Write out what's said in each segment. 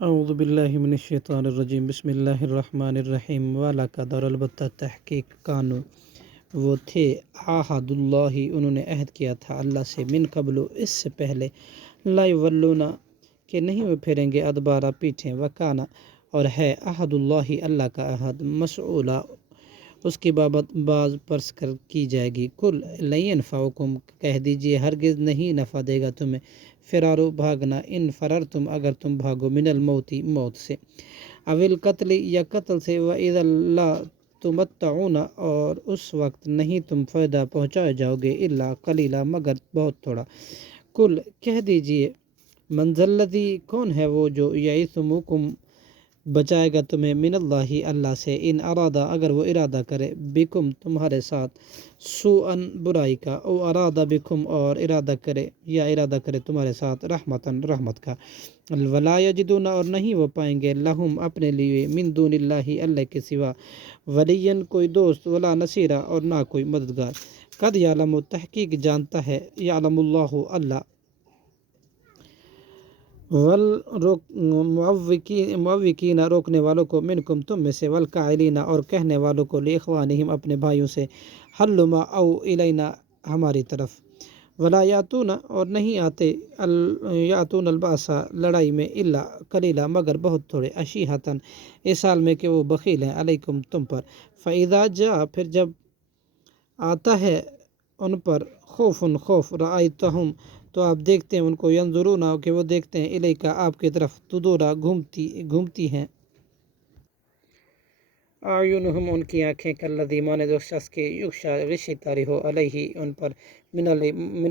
اعوذ باللہ من الشیطان الرجیم، بسم اللہ الرحمن الرحیم۔ وَلَقَدْ اور البتہ تحقیق کانو وہ تھے، عہد اللہ انہوں نے عہد کیا تھا اللہ سے، من قبل اس سے پہلے، لا یولون کہ نہیں وہ پھیریں گے، ادبارہ پیٹھیں، وکانا اور ہے عہد اللہ اللہ کا عہد، مسئولہ اس کی بابت بعض پرس کر کی جائے گی۔ کل لن ینفعکم کہہ دیجئے ہرگز نہیں نفع دے گا تمہیں، فرارو بھاگنا، ان فررتم اگر تم بھاگو، من الموتی موت سے، اوil قتل یا قتل سے، وَإِذًا لَا تُمَتَّعُونَ اور اس وقت نہیں تم فائدہ پہنچائے جاؤ گے، الا قلیلا مگر بہت تھوڑا۔ کل کہہ دیجئے من ذا الذی کون ہے وہ جو یعصمکم بچائے گا تمہیں، من اللہ اللہ سے، ان ارادہ اگر وہ ارادہ کرے، بکم تمہارے ساتھ، سوءً برائی کا، او ارادہ بکم اور ارادہ کرے یا ارادہ کرے تمہارے ساتھ، رحمتاً رحمت کا، ولا یجدون اور نہیں وہ پائیں گے، لہم اپنے لیے، من دون اللہ اللہ کے سوا، ولیًا کوئی دوست، ولا نصیرہ اور نہ کوئی مددگار۔ قد یعلم تحقیق جانتا ہے، یعلم اللہ اللہ، معوقین روکنے والوں کو، منکم تم میں سے، والقائلین اور کہنے والوں کو، لاخوانہم اپنے بھائیوں سے، حلما او الینا ہماری طرف، ولا یاتون اور نہیں آتے، یاتون الباسا لڑائی میں، الا قلیلا مگر بہت تھوڑے، اشیہتاً اس حال میں کہ وہ بخیل ہیں، علیکم تم پر، فاذا جاء پھر جب آتا ہے ان پر، خوف رأیتہم تو آپ دیکھتے ہیں ان کو، ینظرون کہ وہ دیکھتے ہیں، الیکا آپ کی طرف، تدورا گھومتی ہیں، اعینہم ان کی آنکھیں، کالذی مانند اس شخص کی، یغشا غشی طاری ہو، علیہ ان پر، من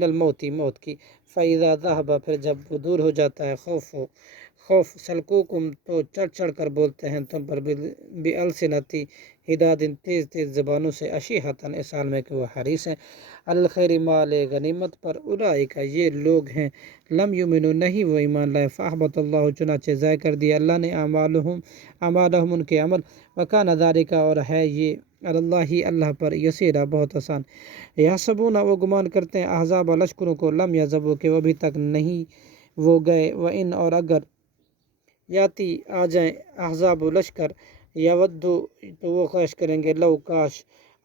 الموت موت کی، فاذا ذہب پھر جب وہ دور ہو جاتا ہے خوف، سلکوکم تو چڑھ چڑھ کر بولتے ہیں تم پر، بألسنتی حداد تیز زبانوں سے، اشیہتاً اس حال میں کہ وہ حریص ہیں، الخیر مال غنیمت پر، اولئک یہ لوگ ہیں، لم یؤمنوا نہیں وہ ایمان لائے، فاحبط اللہ چنانچہ ضائع کر دیا اللہ نے اعمالہم ان کے عمل، وکان ذالک اور ہے یہ، اللہ اللہ پر، یسیرا بہت آسان، یحسبون وہ گمان کرتے ہیں، احزاب لشکروں کو، لم یذهبوا کہ وہ ابھی تک نہیں وہ گئے، وان اور اگر یاتی آ جائیں احزاب لشکر، یودو تو وہ خواہش کریں گے، لو کاش،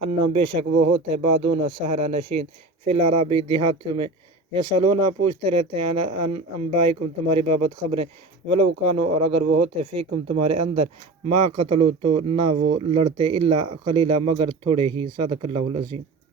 انہم بے شک وہ ہوتے، بادون صحرا نشین، فی العرابی دیہاتوں میں، یسألونا پوچھتے رہتے ہیں، ان انبائکم تمہاری بابت خبریں، ولو کانوا اور اگر وہ ہوتے، فیکم تمہارے اندر، ما قتلوا تو نہ وہ لڑتے، الا قلیلا مگر تھوڑے ہی، صدق اللہ العظیم۔